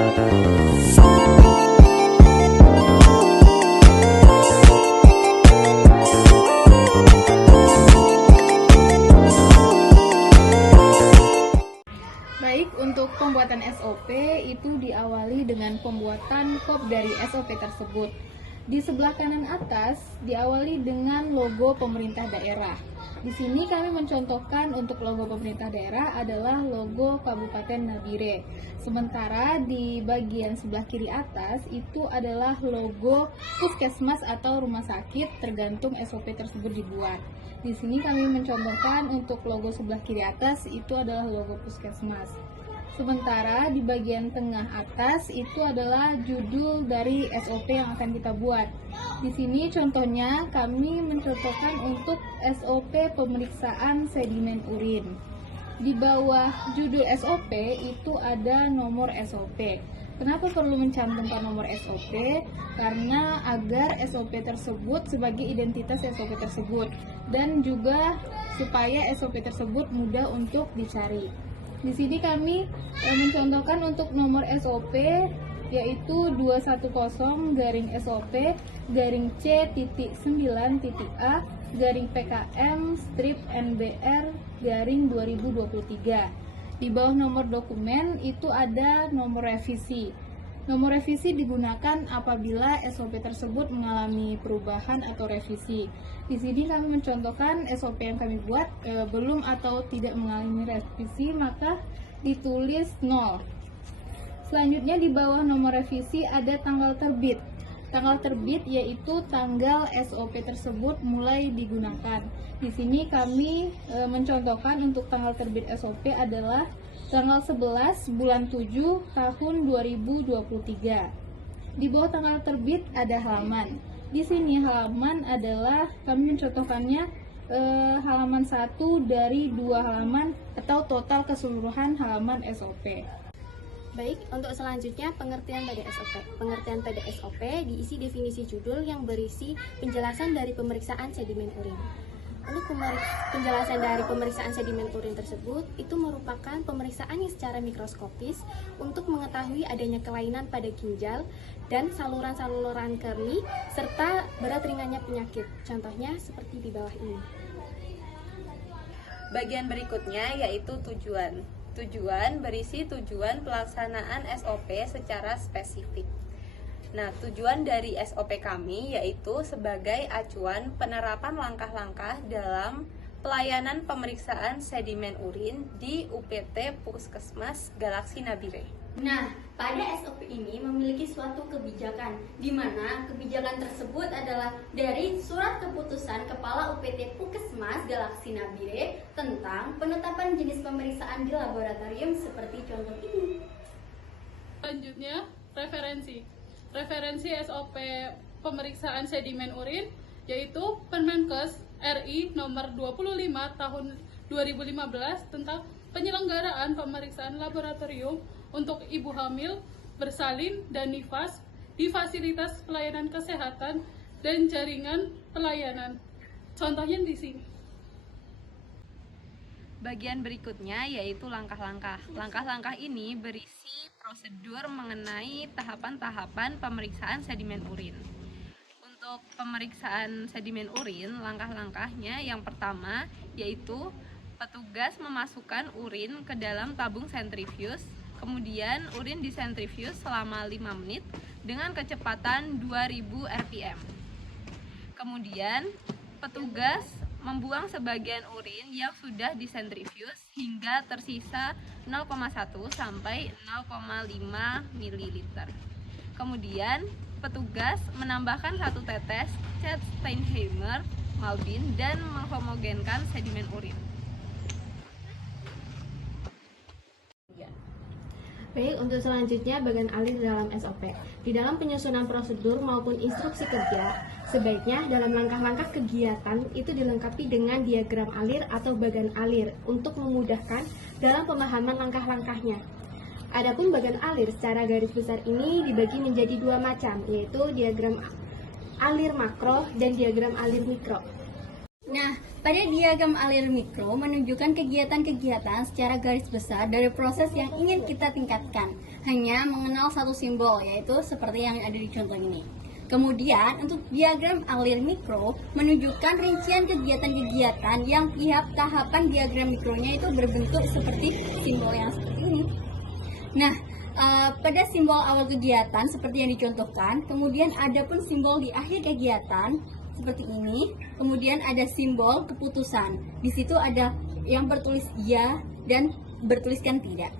Baik, untuk pembuatan SOP itu diawali dengan pembuatan kop dari SOP tersebut. Di sebelah kanan atas diawali dengan logo pemerintah daerah. Di sini kami mencontohkan untuk logo pemerintah daerah adalah logo Kabupaten Nabire. Sementara di bagian sebelah kiri atas itu adalah logo puskesmas atau rumah sakit tergantung SOP tersebut dibuat. Di sini kami mencontohkan untuk logo sebelah kiri atas itu adalah logo puskesmas. Sementara di bagian tengah atas itu adalah judul dari SOP yang akan kita buat. Di sini contohnya kami mencontohkan untuk SOP pemeriksaan sedimen urin. Di bawah judul SOP itu ada nomor SOP. Kenapa perlu mencantumkan nomor SOP? Karena agar SOP tersebut sebagai identitas SOP tersebut dan juga supaya SOP tersebut mudah untuk dicari. Di sini kami mencontohkan untuk nomor SOP yaitu 210-SOP-C.9.A PKM-NBR-2023. Di bawah nomor dokumen itu ada nomor revisi. Nomor revisi digunakan apabila SOP tersebut mengalami perubahan atau revisi. Di sini kami mencontohkan SOP yang kami buat belum atau tidak mengalami revisi, maka ditulis 0. Selanjutnya di bawah nomor revisi ada tanggal terbit. Tanggal terbit yaitu tanggal SOP tersebut mulai digunakan. Di sini kami mencontohkan untuk tanggal terbit SOP adalah tanggal 11 bulan 7 tahun 2023. Di bawah tanggal terbit ada halaman. Di sini halaman adalah kami mencontohkannya halaman 1 dari 2 halaman atau total keseluruhan halaman SOP. Baik, untuk selanjutnya pengertian pada SOP. Pengertian pada SOP diisi definisi judul yang berisi penjelasan dari pemeriksaan sedimen urin. Untuk penjelasan dari pemeriksaan sedimen urin tersebut, itu merupakan pemeriksaan yang secara mikroskopis untuk mengetahui adanya kelainan pada ginjal dan saluran-saluran kemih serta berat ringannya penyakit. Contohnya seperti di bawah ini. Bagian berikutnya yaitu tujuan. Tujuan berisi tujuan pelaksanaan SOP secara spesifik. Nah, tujuan dari SOP kami yaitu sebagai acuan penerapan langkah-langkah dalam pelayanan pemeriksaan sedimen urin di UPT Puskesmas Galaksi Nabire. Nah, pada SOP ini memiliki suatu kebijakan, di mana kebijakan tersebut adalah dari Surat Keputusan Kepala UPT Puskesmas Galaksi Nabire tentang penetapan jenis pemeriksaan di laboratorium seperti contoh ini. Selanjutnya, referensi SOP pemeriksaan sedimen urin yaitu Permenkes RI nomor 25 tahun 2015 tentang penyelenggaraan pemeriksaan laboratorium untuk ibu hamil, bersalin, dan nifas di fasilitas pelayanan kesehatan dan jaringan pelayanan. Contohnya di sini. Bagian berikutnya yaitu langkah-langkah. Langkah-langkah ini berisi prosedur mengenai tahapan-tahapan pemeriksaan sedimen urin. Untuk pemeriksaan sedimen urin, langkah-langkahnya yang pertama yaitu petugas memasukkan urin ke dalam tabung sentrifuge. Kemudian urin disentrifuge selama 5 menit dengan kecepatan 2000 rpm. Kemudian petugas membuang sebagian urin yang sudah disentrifuge hingga tersisa 0,1 sampai 0,5 ml. Kemudian petugas menambahkan 1 tetes cat Steinheimer Malvin dan menghomogenkan sedimen urin. Baik, untuk selanjutnya bagian alir dalam SOP. Di dalam penyusunan prosedur maupun instruksi kerja, sebaiknya dalam langkah-langkah kegiatan itu dilengkapi dengan diagram alir atau bagan alir untuk memudahkan dalam pemahaman langkah-langkahnya. Adapun bagan alir secara garis besar ini dibagi menjadi 2 macam, yaitu diagram alir makro dan diagram alir mikro. Nah, Pada diagram alir mikro menunjukkan kegiatan-kegiatan secara garis besar dari proses yang ingin kita tingkatkan. Hanya mengenal satu simbol, yaitu seperti yang ada di contoh ini. Kemudian untuk diagram alir mikro menunjukkan rincian kegiatan-kegiatan yang tiap tahapan diagram mikronya itu berbentuk seperti simbol yang seperti ini. Nah, pada simbol awal kegiatan seperti yang dicontohkan, kemudian ada pun simbol di akhir kegiatan seperti ini, kemudian ada simbol keputusan. Di situ ada yang bertulis iya dan bertuliskan tidak.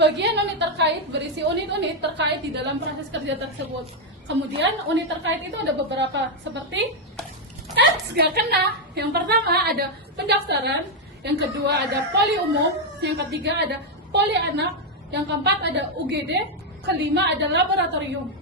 Bagian unit terkait berisi unit-unit terkait di dalam proses kerja tersebut. Kemudian unit terkait itu ada beberapa seperti gak kena. Yang pertama ada pendaftaran, yang kedua ada poli umum, yang ketiga ada poli anak, yang keempat ada UGD, kelima ada laboratorium.